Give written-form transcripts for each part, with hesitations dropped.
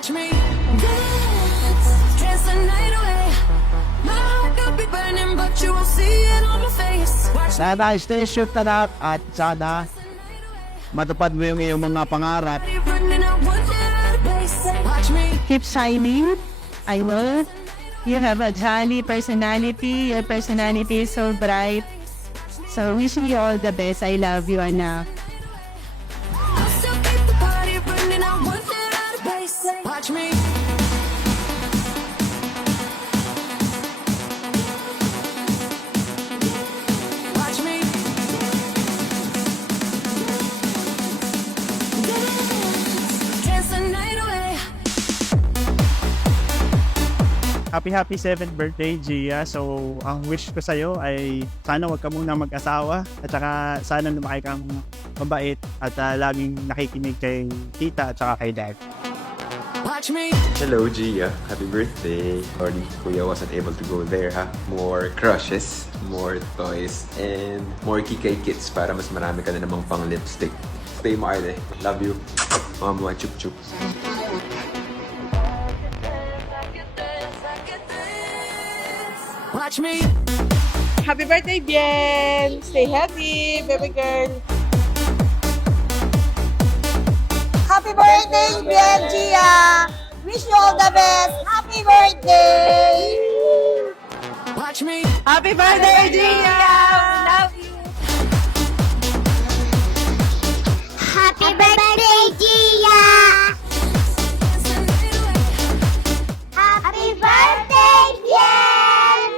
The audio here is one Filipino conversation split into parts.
Watch me dance, dance the night away. My heart could be burning, but you won't see it on my face. Watch me Sana stay safe na at sana matupad mo yung iyong mga pangarap. running out one place. Watch me. Keep shining. I know you have a jolly personality. Your personality is so bright. So wishing you all the best. I love you, anak. I'll still keep the party running out one place. Watch me. Watch me. Dance, dance the night away. Happy 7th birthday, Gia. So, ang wish ko sa'yo ay sana wag ka muna mag-asawa at saka sana lumaki kang mabait at laging nakikinig kay tita at saka kay dad. Watch me. Hello, Gia. Happy birthday. Sorry, Kuya wasn't able to go there, ha? More crushes, more toys, and more kikay kits para mas marami ka na namang pang lipstick. Stay mo, Arte. Love you. Mama, chup chup. Watch me. Happy birthday, Bien! Stay healthy, baby girl! Happy birthday, Bien Gia! Wish you all the best! Happy birthday! Watch me. Happy birthday, Gia! Love you! Happy birthday, Gia! Happy birthday, Bien!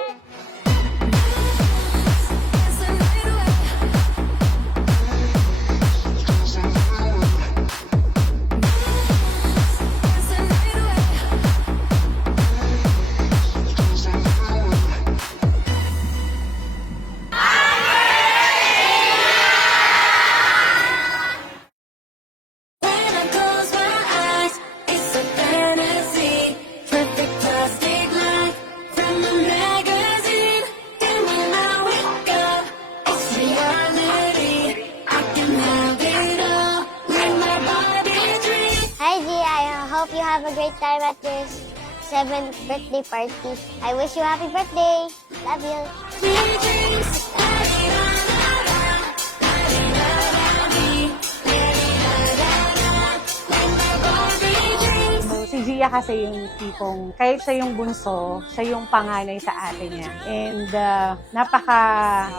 When I close my eyes, it's a fantasy. Perfect plastic life from a magazine. And when I wake up, it's reality. I can have it all, like my Barbie dream. Hi, Gia. I hope you have a great time at your 7th birthday party. I wish you happy birthday. Love you. Sweet dreams. So, si Gia kasi yung tipong, kahit siya yung bunso, siya yung panganay sa ate niya. And napaka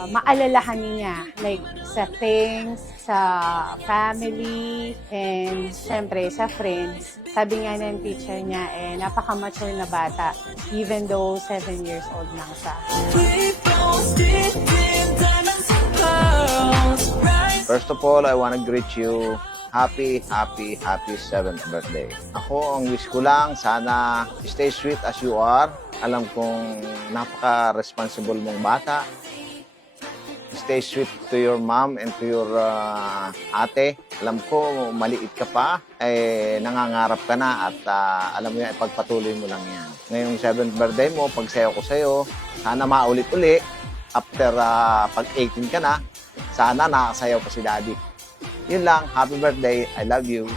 maalalahanin niya, like sa things, sa family, and syempre sa friends. Sabi nga ng teacher niya, napaka-mature na bata, even though 7 years old lang siya. First of all, I want to greet you. Happy 7th birthday. Ako, ang wish ko lang, sana stay sweet as you are. Alam kong napaka-responsible mong bata. Stay sweet to your mom and to your ate. Alam ko, maliit ka pa, nangangarap ka na at alam mo yan, ipagpatuloy mo lang yan. Ngayong 7th birthday mo, pagsayo ko sa'yo, sana maulit-uli. After pag 18 ka na, sana nakasayaw pa si daddy. Yun lang, happy birthday, I love you.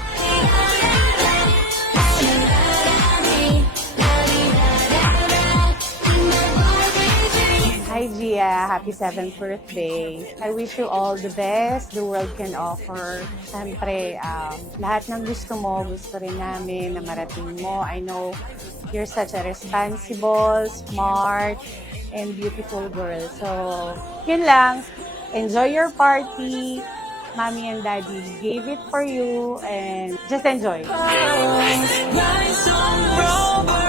Hi Gia, happy 7th birthday. I wish you all the best the world can offer. Siyempre, lahat ng gusto mo, gusto rin namin na marating mo. I know you're such a responsible, smart, and beautiful girl. So, yun lang. Enjoy your party. Mommy and Daddy gave it for you and just enjoy. Rise on, Robert.